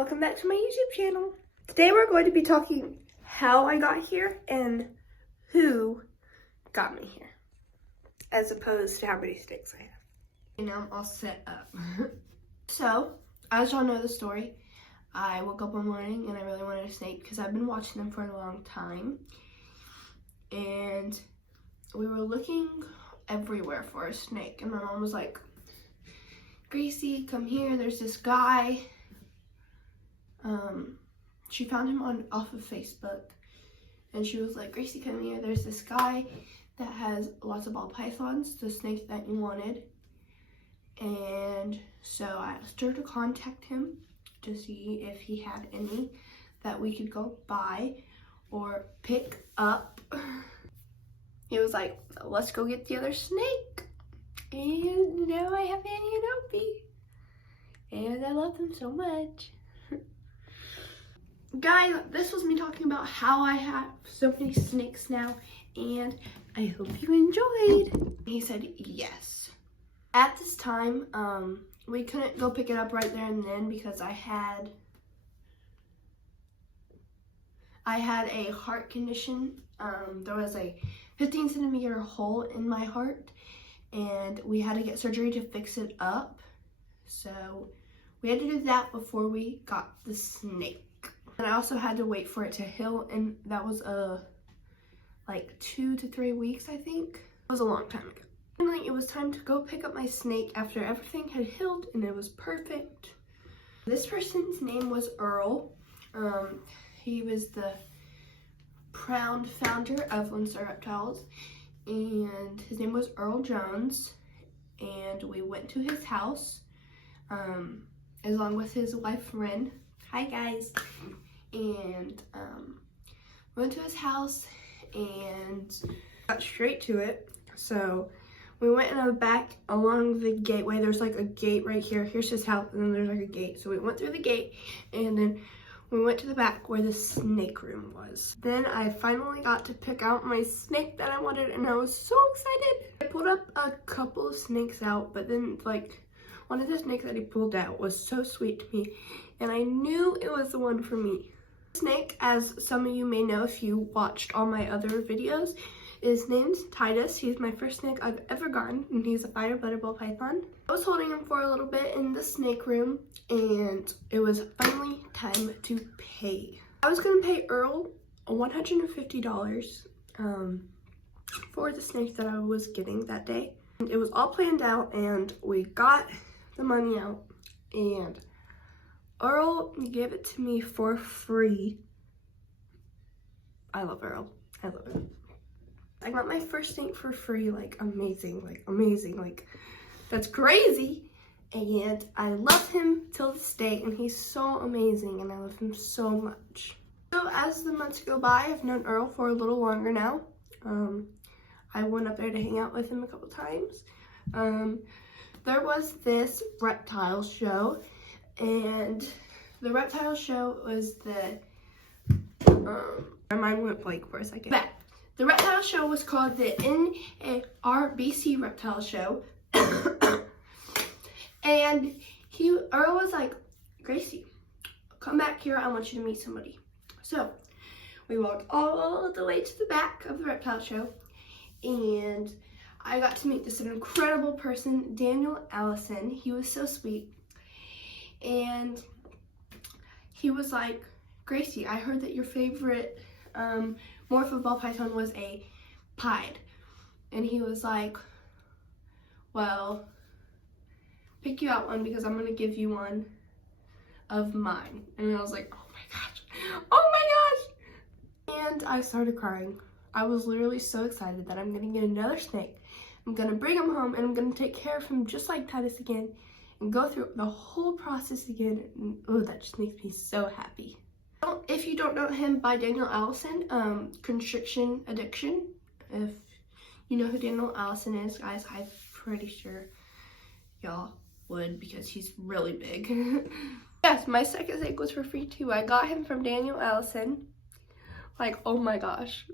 welcome back to my YouTube channel. Today we're going to be talking how I got here and who got me here, as opposed to how many snakes I have. You know, I'm all set up. So, as y'all know the story, I woke up one morning and I really wanted a snake because I've been watching them for a long time. And we were looking everywhere for a snake. And my mom was like, Gracie, come here, there's this guy. She found him off of Facebook. And she was like, Gracie, come here, there's this guy that has lots of ball pythons, the snake that you wanted. And so I asked her to contact him to see if he had any that we could go buy or pick up. He was like, let's go get the other snake. And now I have Annie and Opie. And I love them so much. Guys, this was me talking about how I have so many snakes now. And I hope you enjoyed. He said yes. At this time, we couldn't go pick it up right there and then because I had a heart condition. There was a 15-centimeter hole in my heart and we had to get surgery to fix it up. So we had to do that before we got the snake. And I also had to wait for it to heal, and that was like 2 to 3 weeks, I think. It was a long time ago. Finally, it was time to go pick up my snake after everything had healed and it was perfect. This person's name was Earl. He was the proud founder of Lone Star Reptiles, and his name was Earl Jones. And we went to his house along with his wife Ren. Hi guys. And we went to his house and got straight to it. So we went in the back along the gateway. There's like a gate right here. Here's his house, and then there's like a gate. So we went through the gate, and then we went to the back where the snake room was. Then I finally got to pick out my snake that I wanted, and I was so excited. I pulled up a couple of snakes out, but then like one of the snakes that he pulled out was so sweet to me, and I knew it was the one for me. Snake, as some of you may know if you watched all my other videos, his name's Titus. He's my first snake I've ever gotten, and he's a fire-blooded ball python. I was holding him for a little bit in the snake room, and it was finally time to pay. I was gonna pay Earl $150 for the snake that I was getting that day. It was all planned out, and we got the money out, and Earl gave it to me for free. I love Earl. I love him. I got my first snake for free, like amazing, like that's crazy. And I love him till this day, and he's so amazing, and I love him so much. So as the months go by, I've known Earl for a little longer now. I went up there to hang out with him a couple times. There was this reptile show, and the reptile show was my mind went blank for a second. But the reptile show was called the NARBC Reptile Show. And Earl was like, Gracie, come back here, I want you to meet somebody. So we walked all the way to the back of the reptile show, and I got to meet this incredible person, Daniel Allison. He was so sweet. And he was like, Gracie, I heard that your favorite morpho ball python was a pied. And he was like, well, pick you out one because I'm gonna give you one of mine. And I was like, oh my gosh, oh my gosh. And I started crying. I was literally so excited that I'm gonna get another snake. I'm gonna bring him home, and I'm gonna take care of him just like Titus again and go through the whole process again. And, oh, that just makes me so happy. If you don't know him by Daniel Allison, Constriction Addiction. If you know who Daniel Allison is, guys, I'm pretty sure y'all would because he's really big. Yes, my second snake was for free too. I got him from Daniel Allison. Like, oh my gosh.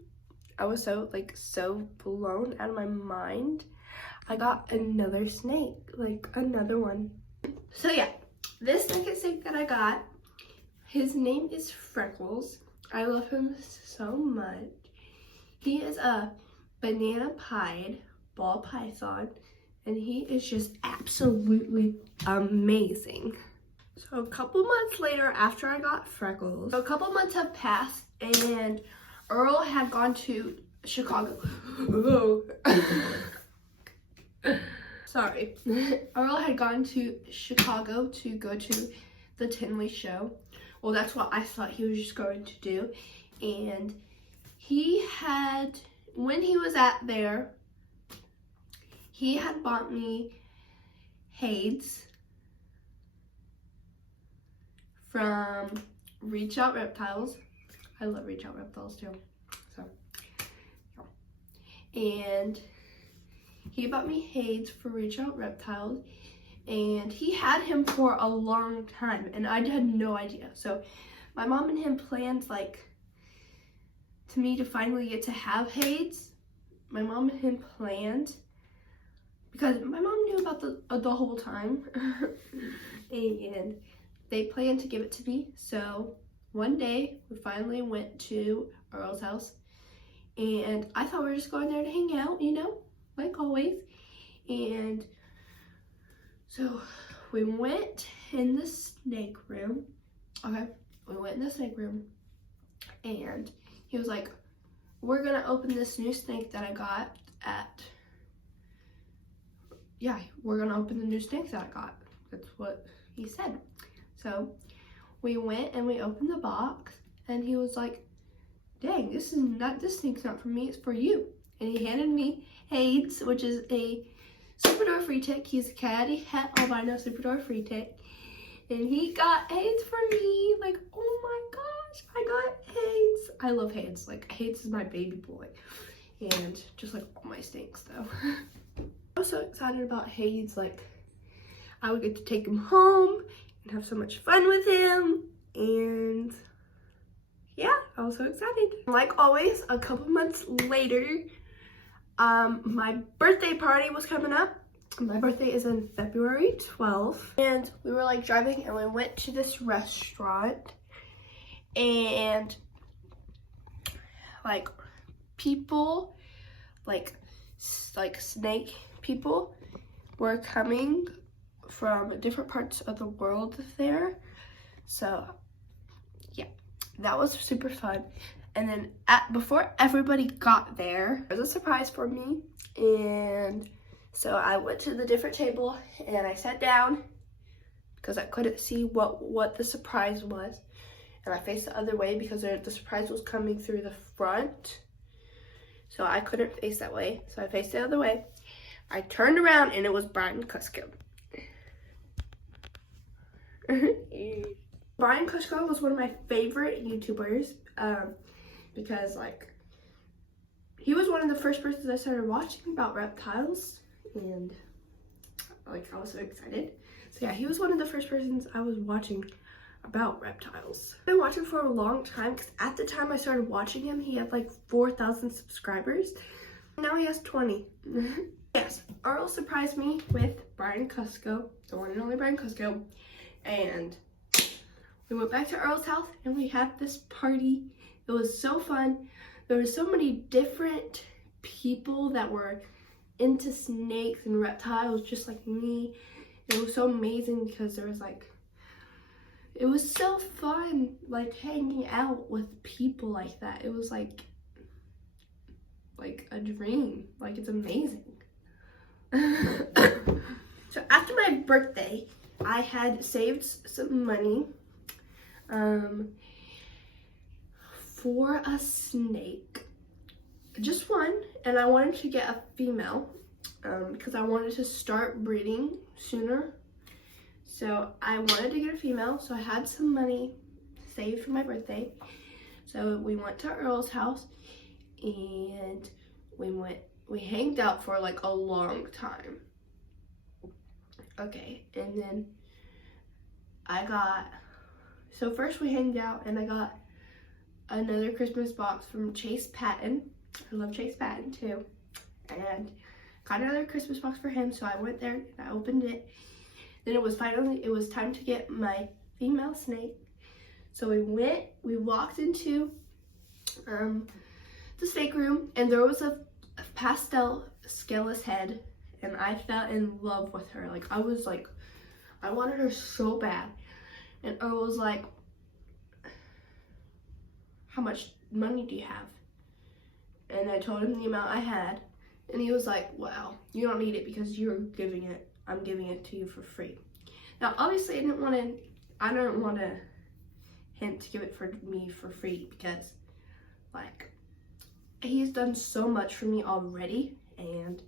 I was so blown out of my mind. I got another snake, like another one. So yeah, this second snake that I got His name is Freckles. I love him so much. He is a banana pied ball python, and he is just absolutely amazing. So a couple months later, after I got Freckles, a couple months have passed, and Earl had gone to Chicago. Sorry. Earl had gone to Chicago to go to the Tinley show. Well, that's what I thought he was just going to do. And he had, when he was there, he had bought me Hades from Reach Out Reptiles. I love Reach Out Reptiles too. So, yeah. And he bought me Hades for Reach Out Reptiles, and he had him for a long time, and I had no idea. So my mom and him planned to me to finally get to have Hades. My mom and him planned, because my mom knew about the whole time, and they planned to give it to me. So one day we finally went to Earl's house, and I thought we were just going there to hang out, you know, like always. And so we went in the snake room. Okay, we went in the snake room, and he was like, we're gonna open this new snake that I got at, yeah, we're gonna open the new snake that I got. That's what he said. So we went and we opened the box, and he was like, dang, this snake's not for me, it's for you. And he handed me Hades, which is a Superdor free tick. He's a catty het albino Superdor free tick. And he got Hades for me. Like, oh my gosh, I got Hades. I love Hades. Like, Hades is my baby boy. And just like all my snakes though. I was so excited about Hades. Like, I would get to take him home and have so much fun with him. And yeah, I was so excited. Like always, a couple months later, my birthday party was coming up. My birthday is on February 12th. And we were like driving, and we went to this restaurant, and like people, like snake people were coming from different parts of the world there. So yeah, that was super fun. And then before everybody got there was a surprise for me. And so I went to the different table and I sat down because I couldn't see what the surprise was. And I faced the other way because the surprise was coming through the front. So I couldn't face that way. So I faced the other way. I turned around and it was Brian Kusko. Brian Kusko was one of my favorite YouTubers because like he was one of the first persons I started watching about reptiles, and like I was so excited. So yeah, he was one of the first persons I was watching about reptiles. I've been watching for a long time because at the time I started watching him, he had like 4,000 subscribers. Now he has 20. Yes, Earl surprised me with Brian Kusko, the one and only Brian Kusko, and we went back to Earl's house and we had this party. It was so fun. There were so many different people that were into snakes and reptiles just like me. It was so amazing because there was like, it was so fun like hanging out with people like that. It was like a dream. Like, it's amazing. So after my birthday, I had saved some money for a snake, just one, and I wanted to get a female because I wanted to start breeding sooner. So I wanted to get a female, so I had some money saved for my birthday. So we went to Earl's house and we hanged out for like a long time. Okay, and then so first we hanged out and I got another Christmas box from Chase Patton. I love Chase Patton too. And got another Christmas box for him, so I went there and I opened it. Then it was time to get my female snake. So we walked into the snake room, and there was a pastel scaleless head, and I fell in love with her. Like, I wanted her so bad. And Earl was like, how much money do you have? And I told him the amount I had, and he was like, well, you don't need it because I'm giving it to you for free. Now, obviously, I didn't want him to give it for me for free, because like, he's done so much for me already, and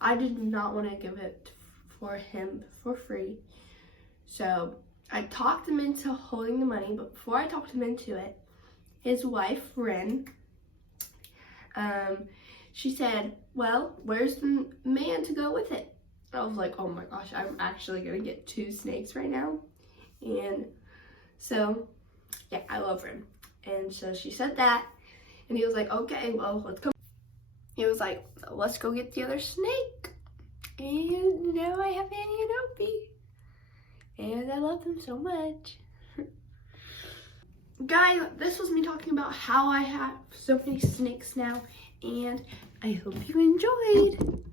I did not want to give it for him for free. So I talked him into holding the money, but before I talked him into it, his wife, Ren, she said, well, where's the man to go with it? I was like, oh my gosh, I'm actually gonna get 2 snakes right now. And so, yeah, I love Ren. And so she said that, and he was like, okay, well, let's go. He was like, let's go get the other snake. And now I have Annie and Opie. And I love them so much. Guys, this was me talking about how I have so many snakes now, and I hope you enjoyed.